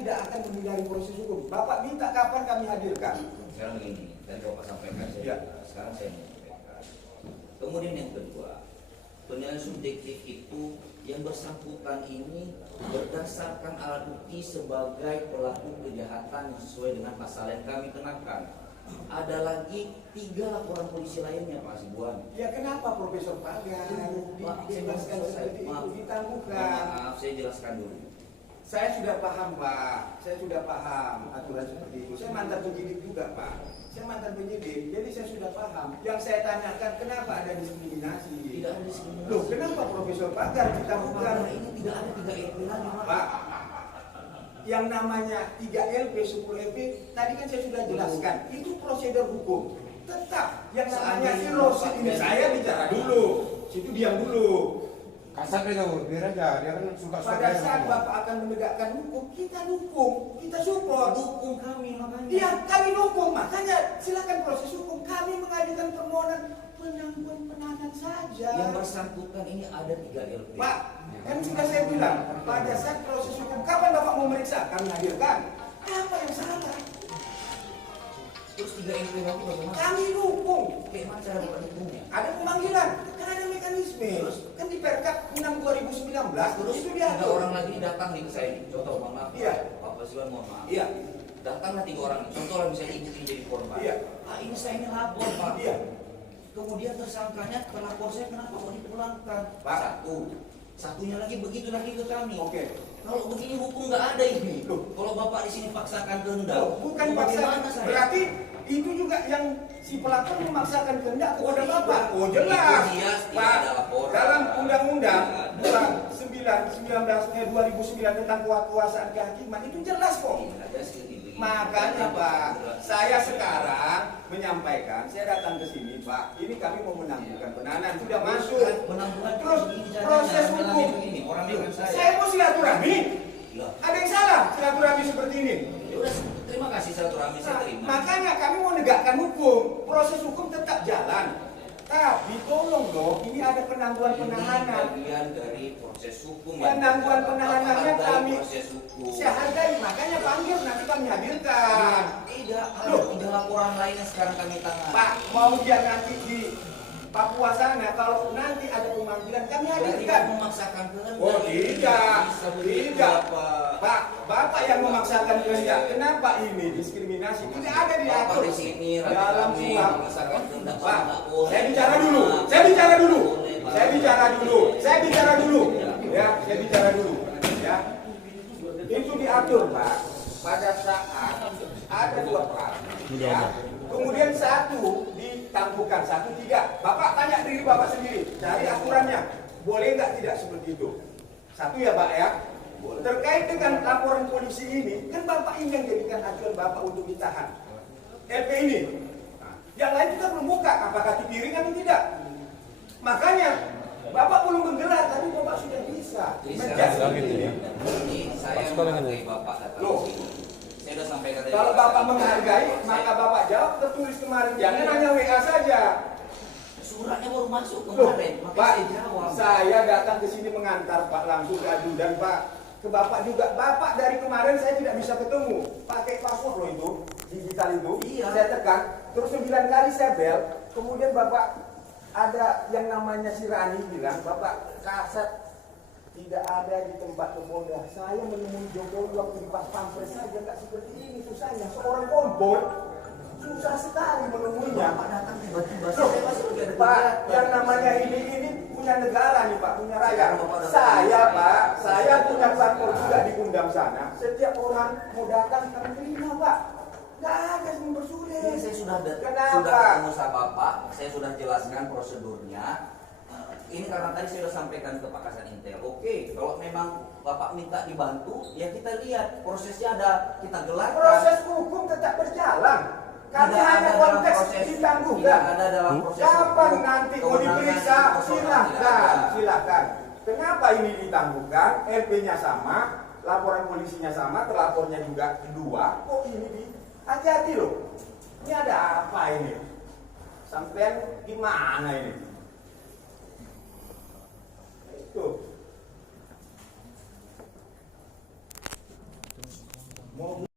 tidak akan menghindari proses hukum. Bapak minta kapan kami hadirkan? Sekarang begini, tadi Bapak sampaikan saya, Ya. sekarang saya mau sampaikan. Kemudian yang kedua, penilaian subjektif itu yang bersangkutan ini berdasarkan alat bukti sebagai pelaku kejahatan sesuai dengan pasal yang kami kenakan. Ada lagi 3 laporan polisi lainnya Pak Hasibuan. Ya kenapa Profesor Pagar Pak, saya dijelaskan seperti itu, ditangguhkan? Maaf, saya jelaskan dulu. Saya sudah paham Pak, saya sudah paham aturan seperti itu. Saya mantan penyidik juga Pak, saya mantan penyidik, jadi saya sudah paham. Yang saya tanyakan kenapa ada diskriminasi? Tidak ada diskriminasi. Loh, kenapa Profesor Pagar Karena ditangguhkan? ini tidak ada 3 LP lagi Pak, yang namanya 3 LP, 10 LP, tadi kan saya sudah jelaskan, itu prosedur hukum. Tetap yang namanya erosi ini saya bicara dulu, situ diam dulu. Kasar itu, biar aja, dia kan suka-suka. Pada saat Bapak akan menegakkan hukum, kita dukung, kita support. dukung kami makanya. Iya, kami dukung, makanya silakan proses hukum. Kami mengajukan permohonan penangguhan penahanan saja. Yang bersangkutan ini ada 3 LP. Pak, kan sudah saya bilang, pada saat proses hukum, kapan Bapak mau meriksa? Kami hadirkan. Apa yang salah? Terus 3 LP lagi bagaimana? Kami dukung. Bagaimana cara Bapak dukungnya? Ada pemanggilan, kan ada mekanisme. Kan di Perkap 6 2019, Terus itu ada diatur. orang lagi datang nih ke saya nih. Contoh, mohon maaf. Iya. Pak Pasiwan, mohon maaf. Iya, Datanglah 3 orang. Contoh lah misalnya ibu ini jadi korban. Iya. Pak, ini saya ini lapor Pak. iya. Kemudian tersangkanya pelapor saya kenapa mau dipulangkan? Pak. Satunya lagi begitu lagi ke kami. Oke. Kalau begini hukum nggak ada ini. Loh. Kalau Bapak di sini paksakan kehendak. Loh, bukan bagaimana paksa. saya? Berarti itu juga yang si pelapor memaksakan kehendak kepada Iya. Bapak. Oh Itu jelas. dia, tidak Pak, ada laporan. dalam Undang-Undang Tidak ada. 2009 tentang kekuasaan kehakiman itu jelas kok. Tidak ada sekali. Makanya Pak, saya sekarang menyampaikan, saya datang ke sini Pak, ini kami mau menangguhkan penahanan, sudah masuk. Penangguhan Terus begini caranya, proses jangan hukum. begini, orang dengan saya. Saya mau silaturahmi. Lah, Ada yang salah silaturahmi seperti ini. ya udah, terima kasih silaturahmi saya Nah, terima. makanya kami mau menegakkan hukum, proses hukum tetap jalan. Tapi tolong dong, ini ada penangguhan penahanan. Ini bagian dari proses hukum. Penangguhan penahanannya Bapak kami hargai proses hukum. saya hargai, makanya panggil nanti kami hadirkan. Tidak, ada Loh. 3 laporan lain yang sekarang kami tangani. Pak, mau dia nanti di Papua sana, kalau nanti ada pemanggilan kami Berarti hadirkan. memaksakan kehendak. Oh tidak, Bisa begitu, tidak. Bapak. Pak, Bapak yang memaksakan kehendak. Kenapa ini diskriminasi? Tidak ada Bapak diatur di sini dalam kami surat. memaksakan kehendak. Pak, Nggak boleh. saya bicara dulu. Saya bicara dulu. Boleh, Pak. Saya bicara dulu. Saya bicara dulu. Ya, saya bicara dulu. Ya, itu diatur Pak. Pada saat ada 2 pelaku. Ya. Kemudian 1 ditangguhkan, 1 tidak. Bapak tanya diri Bapak sendiri, cari aturannya. Boleh nggak tidak seperti itu? 1 ya Pak ya. Terkait dengan laporan polisi ini, kan Bapak ini yang jadikan acuan Bapak untuk ditahan. LP ini. Nah, yang lain kita belum buka, apakah dipiring atau tidak. Makanya Bapak belum menggelar, tapi Bapak sudah bisa menjadi. Ini saya menghargai Bapak datang Loh. ke sini. Saya sudah sampaikan tadi. Kalau Bapak menghargai, maka Bapak jawab tertulis kemarin. Jangan hanya WA saja. Suratnya baru masuk Loh, kemarin, Pak, makanya saya jawab. saya datang ke sini mengantar Pak langsung gaduh dan Pak ke Bapak juga. Bapak dari kemarin saya tidak bisa ketemu. Pakai password loh itu, digital itu. Iya. Saya tekan, terus 9 kali saya bel. Kemudian Bapak ada yang namanya si Rani bilang, Bapak kasat tidak ada di tempat Kapolda. Saya menemui Jokowi waktu di Pas Pampres saja nggak seperti ini susahnya. Seorang kompol susah sekali menemuinya. Bapak datang tiba-tiba. Loh, Saya pasti lagi ada Pak, kegiatan. yang namanya ini punya negara nih Pak, punya rakyat. Sekarang Bapak datang. Saya Pak, saya punya kantor juga di Kundam sana. Setiap orang mau datang kami terima Pak. Nggak ada yang Ini bersulit. saya sudah Kenapa? sudah ketemu sama Bapak, saya sudah jelaskan prosedurnya. Ini karena tadi saya sudah sampaikan ke Pak Kasat Intel. Oke, kalau memang Bapak minta dibantu, ya kita lihat prosesnya ada, kita gelarkan. Proses hukum tetap berjalan. Kami Tidak hanya ada dalam konteks proses- ditangguhkan. tidak ada dalam proses Kapan hukum. nanti mau Kewenangan diperiksa? itu tidak Silahkan, ada. silahkan. Kenapa ini ditangguhkan? LP-nya sama, laporan polisinya sama, terlapornya juga 2. Kok ini di? Hati-hati loh. Ini ada apa ini? Sampean gimana ini? Itu. mau